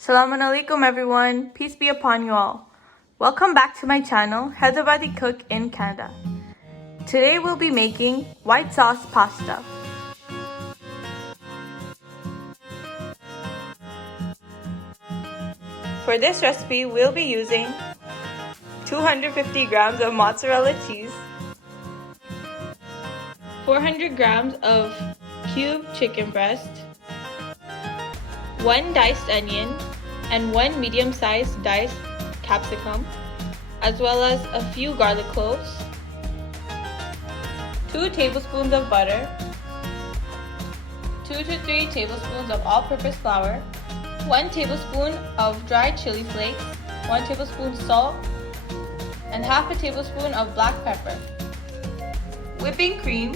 Assalamu alaikum everyone, peace be upon you all. Welcome back to my channel, Hyderabadi Cook in Canada. Today we'll be making white sauce pasta. For this recipe, we'll be using 250 grams of mozzarella cheese, 400 grams of cubed chicken breast, 1 diced onion, and 1 medium-sized diced capsicum, as well as a few garlic cloves, 2 tablespoons of butter, 2 to 3 tablespoons of all-purpose flour, 1 tablespoon of dried chili flakes, 1 tablespoon salt, and half a tablespoon of black pepper. Whipping cream,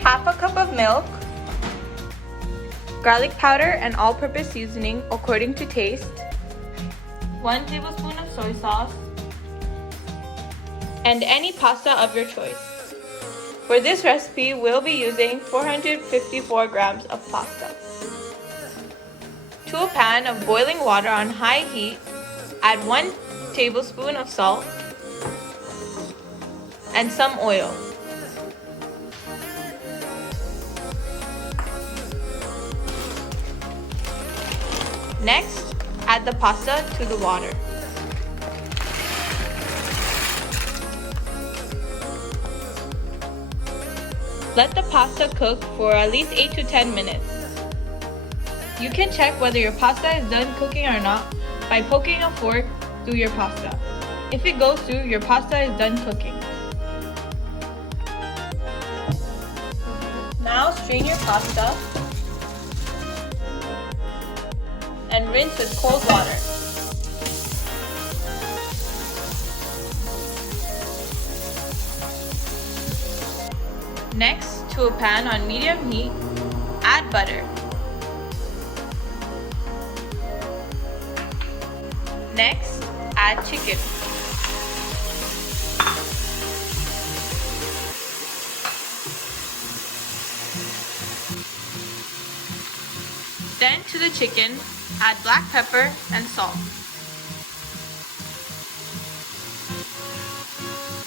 half a cup of milk, garlic powder and all-purpose seasoning according to taste, 1 tablespoon of soy sauce, and any pasta of your choice. For this recipe, we'll be using 454 grams of pasta. To a pan of boiling water on high heat, add 1 tablespoon of salt and some oil. Next, add the pasta to the water. Let the pasta cook for at least 8 to 10 minutes. You can check whether your pasta is done cooking or not by poking a fork through your pasta. If it goes through, your pasta is done cooking. Now strain your pasta and rinse with cold water. Next, to a pan on medium heat, add butter. Next, add chicken. Then to the chicken, add black pepper and salt.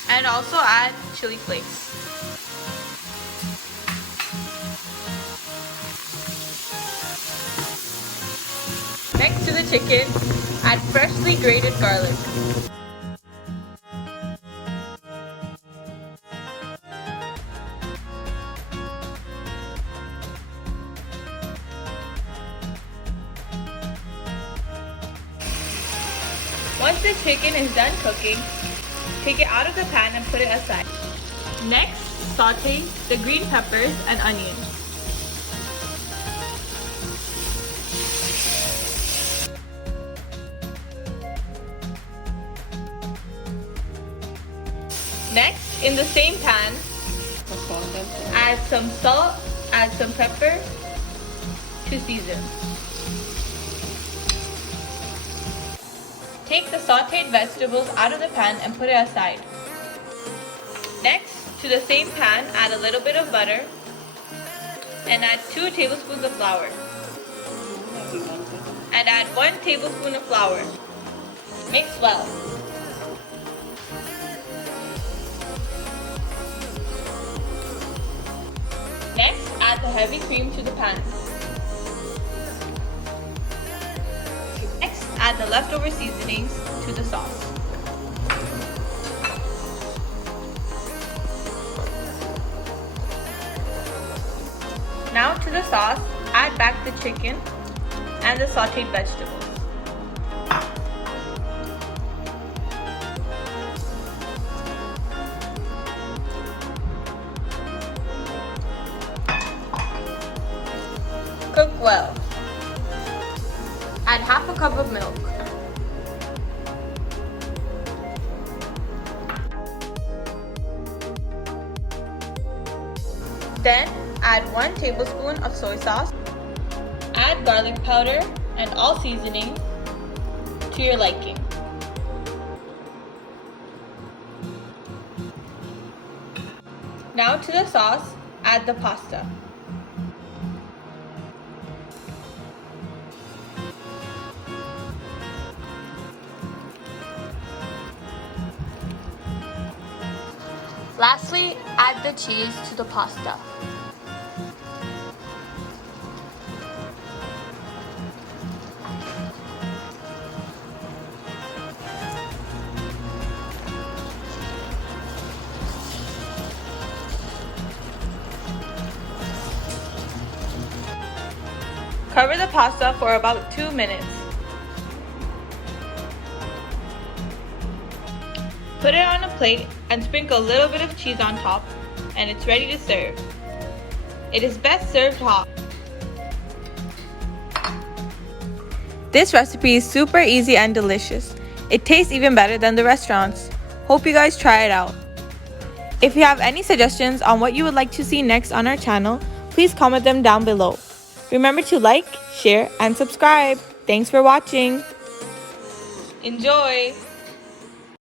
And also add chili flakes. Next to the chicken, add freshly grated garlic. Once the chicken is done cooking, take it out of the pan and put it aside. Next, saute the green peppers and onions. Next, in the same pan, add some salt, add some pepper to season. Take the sauteed vegetables out of the pan and put it aside. Next, to the same pan, add a little bit of butter and add 2 tablespoons of flour. And add 1 tablespoon of flour. Mix well. Next, add the heavy cream to the pan. Next, add the leftover seasonings to the sauce. Now to the sauce, add back the chicken and the sauteed vegetables. Cook well. Add half a cup of milk. Then add 1 tablespoon of soy sauce. Add garlic powder and all seasoning to your liking. Now to the sauce, add the pasta. Lastly, add the cheese to the pasta. Cover the pasta for about 2 minutes. Put it on a plate and sprinkle a little bit of cheese on top, and it's ready to serve. It is best served hot. This recipe is super easy and delicious. It tastes even better than the restaurants. Hope you guys try it out. If you have any suggestions on what you would like to see next on our channel, please comment them down below. Remember to like, share, and subscribe. Thanks for watching. Enjoy!